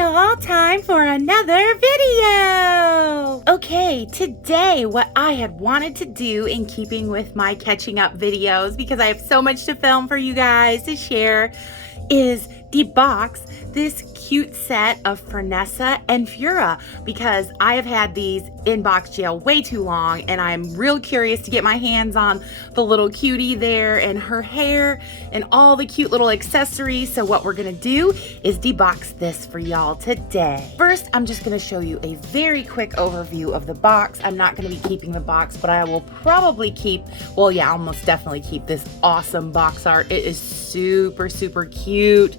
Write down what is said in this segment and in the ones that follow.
y'all, time for another video. Okay, today what I had wanted to do, in keeping with my catching up videos, because I have so much to film for you guys to share, is debox this cute set of Fernessa and Furrah, because I have had these in box jail way too long and I'm real curious to get my hands on the little cutie there and her hair and all the cute little accessories. So what we're gonna do is debox this for y'all today. First, I'm just gonna show you a very quick overview of the box. I'm not gonna be keeping the box, but I will probably keep, well, yeah, I'll most definitely keep this awesome box art. It is super, super cute.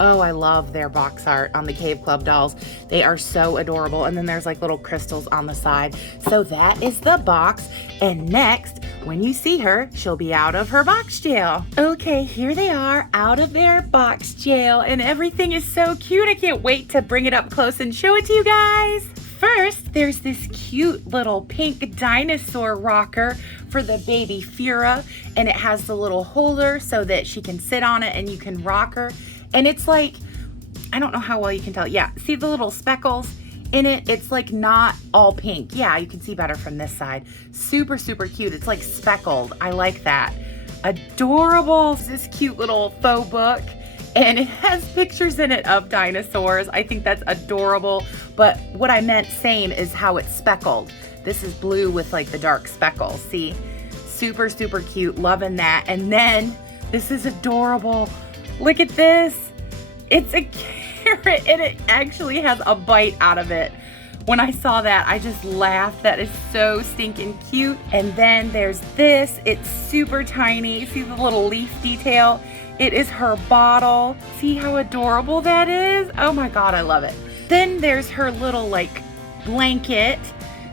Oh, I love their box art on the Cave Club dolls. They are so adorable. And then there's like little crystals on the side. So that is the box. And next, when you see her, she'll be out of her box jail. Okay, here they are out of their box jail. And everything is so cute. I can't wait to bring it up close and show it to you guys. First, there's this cute little pink dinosaur rocker for the baby Furrah. And it has the little holder so that she can sit on it and you can rock her. And it's like, I don't know how well you can tell. Yeah, see the little speckles in it? It's like not all pink. Yeah, you can see better from this side. Super, super cute. It's like speckled. I like that. Adorable. This cute little faux book. And it has pictures in it of dinosaurs. I think that's adorable. But what I meant same is how it's speckled. This is blue with like the dark speckles. See? Super, super cute. Loving that. And then this is adorable. Look at this. It's a carrot and it actually has a bite out of it. When I saw that, I just laughed. That is so stinking cute. And then there's this. It's super tiny. See the little leaf detail? It is her bottle. See how adorable that is? Oh my God, I love it. Then there's her little like blanket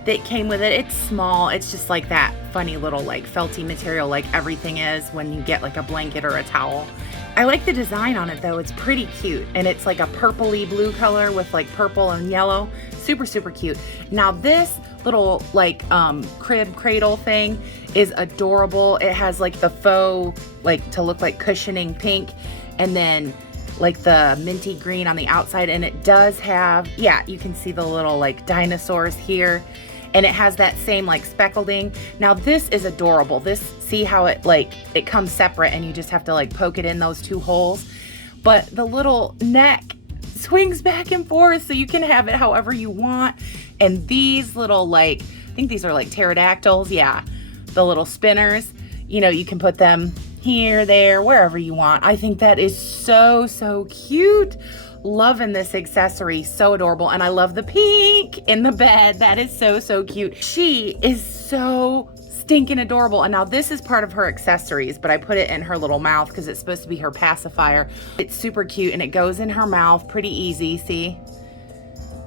that came with it. It's small. It's just like that funny little like felty material like everything is when you get like a blanket or a towel. I like the design on it though. It's pretty cute. And it's like a purpley blue color with like purple and yellow. Super, super cute. Now this little like crib cradle thing is adorable. It has like the faux, like to look like cushioning pink, and then like the minty green on the outside. And it does have, yeah, you can see the little like dinosaurs here. And it has that same like speckling. Now this is adorable. This, see how it like, it comes separate and you just have to like poke it in those two holes. But the little neck swings back and forth so you can have it however you want. And these little like, I think these are like pterodactyls. Yeah, the little spinners, you know, you can put them here, there, wherever you want. I think that is so, so cute. Loving this accessory, so adorable. And I love the pink in the bed. That is so, so cute. She is so stinking adorable. And now this is part of her accessories, but I put it in her little mouth because it's supposed to be her pacifier. It's super cute and it goes in her mouth pretty easy, see?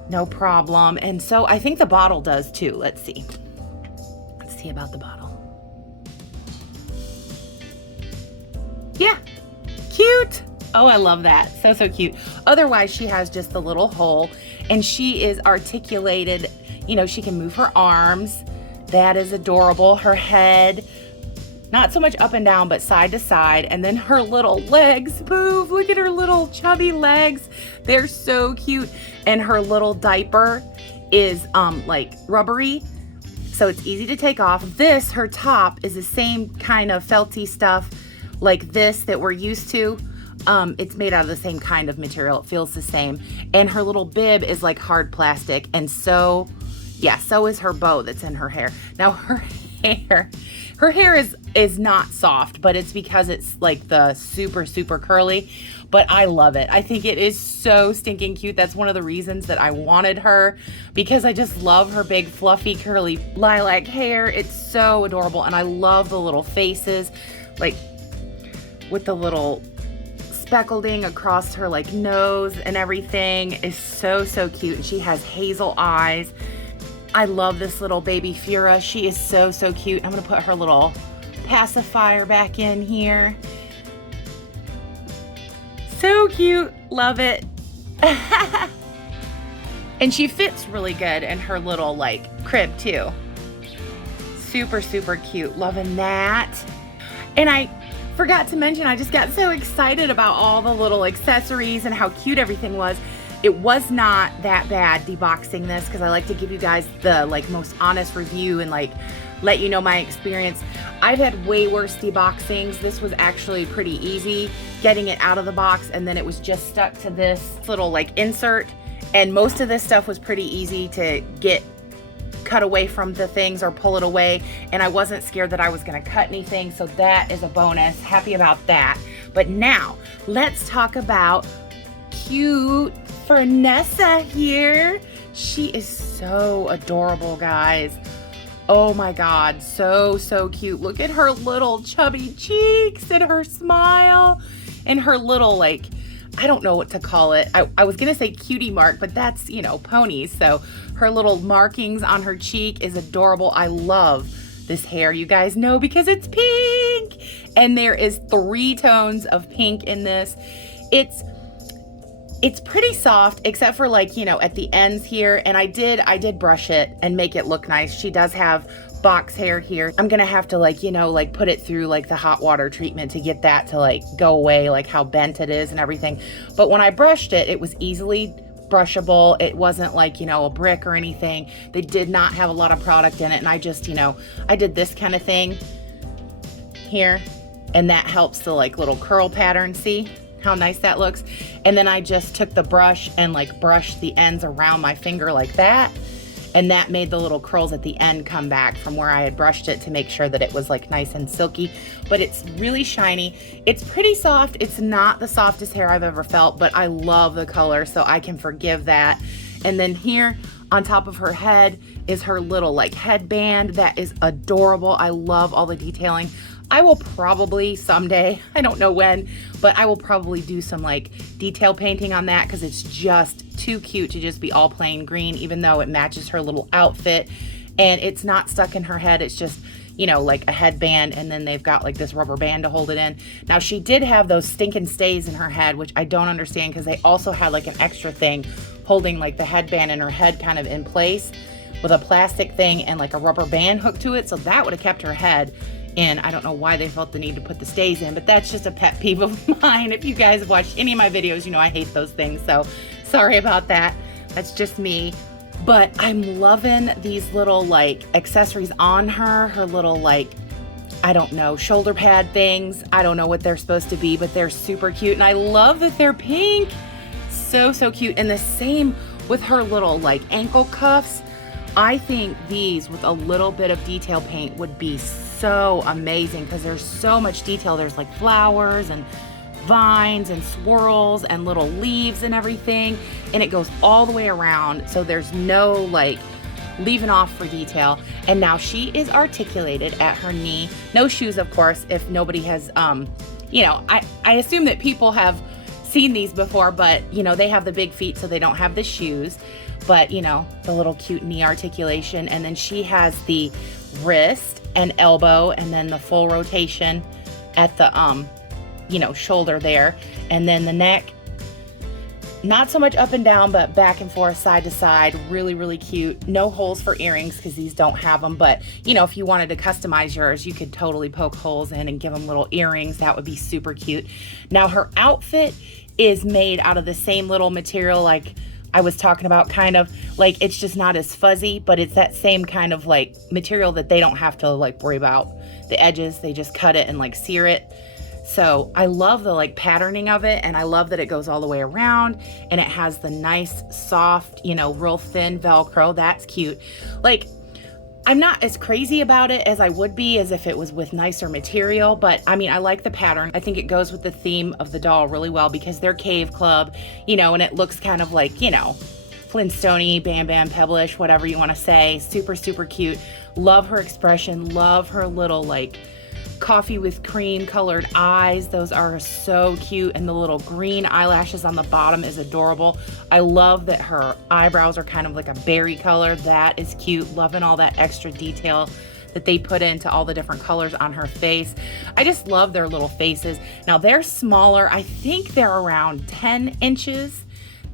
No problem. And so I think the bottle does too. Let's see. Let's see about the bottle. Yeah, cute. Oh, I love that. So, so cute. Otherwise, she has just the little hole and she is articulated. You know, she can move her arms. That is adorable. Her head, not so much up and down, but side to side. And then her little legs move. Look at her little chubby legs. They're so cute. And her little diaper is like rubbery, so it's easy to take off. This, her top, is the same kind of felty stuff like this that we're used to. It's made out of the same kind of material. It feels the same. And her little bib is like hard plastic. And so, yeah, so is her bow that's in her hair. Now her hair is not soft, but it's because it's like the super, super curly. But I love it. I think it is so stinking cute. That's one of the reasons that I wanted her, because I just love her big fluffy curly lilac hair. It's so adorable. And I love the little faces, like with the little speckling across her like nose and everything is so, so cute. And she has hazel eyes. I love this little baby Furrah. She is so, so cute. I'm gonna put her little pacifier back in here. So cute, love it. And she fits really good in her little like crib too. Super, super cute, loving that. And I forgot to mention, I just got so excited about all the little accessories and how cute everything was, It was not that bad deboxing this, because I like to give you guys the like most honest review and like let you know my experience. I've had way worse deboxings. This was actually pretty easy getting it out of the box, and then it was just stuck to this little like insert, and most of this stuff was pretty easy to get cut away from the things or pull it away, and I wasn't scared that I was going to cut anything, so that is a bonus. Happy about that. But now let's talk about cute Fernessa here. She is so adorable, guys. Oh my God, so cute. Look at her little chubby cheeks and her smile and her little, like, I don't know what to call it. I was gonna say cutie mark, but that's, you know, ponies. So her little markings on her cheek is adorable. I love this hair, you guys know, because it's pink. And there is 3 tones of pink in this. It's pretty soft, except for, like, you know, at the ends here. And I did brush it and make it look nice. She does have box hair here. I'm gonna have to, like, you know, like put it through like the hot water treatment to get that to like go away, like how bent it is and everything. But when I brushed it, it was easily brushable. It wasn't like, you know, a brick or anything. They did not have a lot of product in it. And I just, you know, I did this kind of thing here, and that helps the like little curl pattern. See how nice that looks? And then I just took the brush and like brushed the ends around my finger like that. And that made the little curls at the end come back from where I had brushed it to make sure that it was like nice and silky. But it's really shiny. It's pretty soft. It's not the softest hair I've ever felt, but I love the color, so I can forgive that. And then here on top of her head is her little like headband. That is adorable. I love all the detailing. I will probably someday, I don't know when, but I will probably do some like detail painting on that, because it's just too cute to just be all plain green, even though it matches her little outfit and it's not stuck in her head. It's just, you know, like a headband, and then they've got like this rubber band to hold it in. Now she did have those stinking stays in her head, which I don't understand, because they also had like an extra thing holding like the headband in her head kind of in place with a plastic thing and like a rubber band hooked to it. So that would have kept her head in. I don't know why they felt the need to put the stays in, but that's just a pet peeve of mine. If you guys have watched any of my videos, you know I hate those things. So sorry about that. That's just me. But I'm loving these little like accessories on her. Her little like, I don't know, shoulder pad things. I don't know what they're supposed to be, but they're super cute. And I love that they're pink. So cute. And the same with her little like ankle cuffs. I think these with a little bit of detail paint would be so amazing, because there's so much detail. There's like flowers and vines and swirls and little leaves and everything, and it goes all the way around, so there's no like leaving off for detail. And now she is articulated at her knee. No shoes, of course, if nobody has you know, I assume that people have seen these before, but you know, they have the big feet, so they don't have the shoes. But you know, the little cute knee articulation. And then she has the wrist and elbow, and then the full rotation at the you know, shoulder there. And then the neck, not so much up and down, but back and forth, side to side. Really cute. No holes for earrings, because these don't have them. But you know, if you wanted to customize yours, you could totally poke holes in and give them little earrings. That would be super cute. Now her outfit is made out of the same little material like I was talking about, kind of like, it's just not as fuzzy, but it's that same kind of like material that they don't have to like worry about the edges. They just cut it and like sear it. So I love the like patterning of it, and I love that it goes all the way around, and it has the nice soft, you know, real thin Velcro. That's cute. Like, I'm not as crazy about it as I would be as if it was with nicer material, but I mean, I like the pattern. I think it goes with the theme of the doll really well, because they're Cave Club, you know, and it looks kind of like, you know, Flintstone-y, Bam Bam Pebble-ish, whatever you want to say. Super cute. Love her expression. Love her little like coffee with cream colored eyes. Those are so cute. And the little green eyelashes on the bottom is adorable. I love that her eyebrows are kind of like a berry color. That is cute. Loving all that extra detail that they put into all the different colors on her face. I just love their little faces. Now they're smaller. I think they're around 10 inches,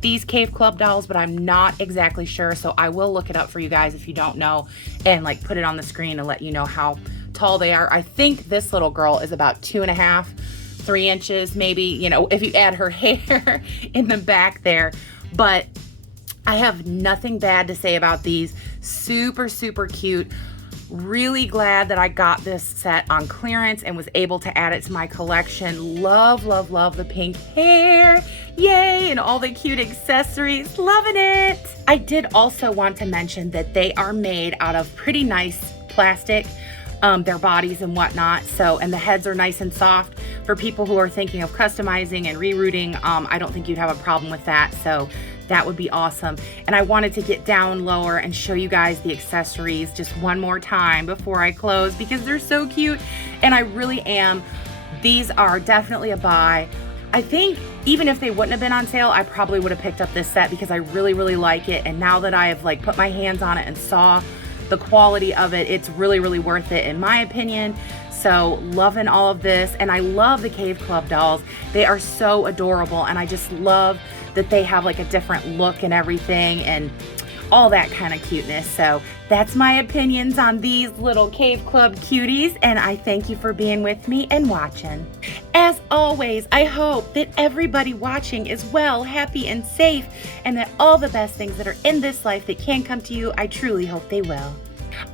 these Cave Club dolls, but I'm not exactly sure. So I will look it up for you guys if you don't know, and like put it on the screen and let you know how tall they are. I think this little girl is about 2.5, 3 inches maybe, you know, if you add her hair in the back there. but I have nothing bad to say about these. Super, super cute. Really glad that I got this set on clearance and was able to add it to my collection. Love, love, love the pink hair. Yay, and all the cute accessories. Loving it. I did also want to mention that they are made out of pretty nice plastic, their bodies and whatnot. So, and the heads are nice and soft. For people who are thinking of customizing and rerouting, I don't think you'd have a problem with that. So that would be awesome. And I wanted to get down lower and show you guys the accessories just one more time before I close because they're so cute. And I really am. These are definitely a buy. I think even if they wouldn't have been on sale, I probably would have picked up this set because I really, really like it. And now that I have like put my hands on it and saw the quality of it, it's really, really worth it in my opinion. So loving all of this. And I love the Cave Club dolls. They are so adorable. And I just love that they have like a different look and everything and all that kind of cuteness. So that's my opinions on these little Cave Club cuties, and I thank you for being with me and watching. As always, I hope that everybody watching is well, happy, and safe, and that all the best things that are in this life that can come to you, I truly hope they will.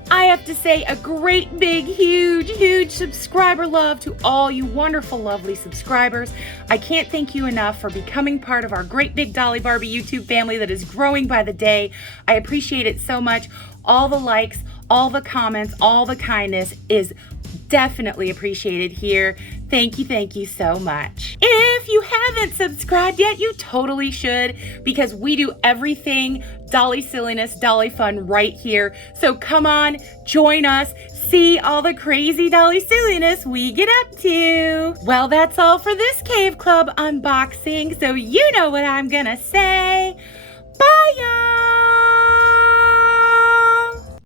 I have to say a great big huge subscriber love to all you wonderful lovely subscribers. I can't thank you enough for becoming part of our great big Dolly Barbie YouTube family that is growing by the day. I appreciate it so much. All the likes, all the comments, all the kindness is definitely appreciated here. Thank you so much. If you haven't subscribed yet, you totally should because we do everything Dolly silliness, Dolly fun right here. So come on, join us, see all the crazy Dolly silliness we get up to. Well, that's all for this Cave Club unboxing, so you know what I'm gonna say. Bye, y'all!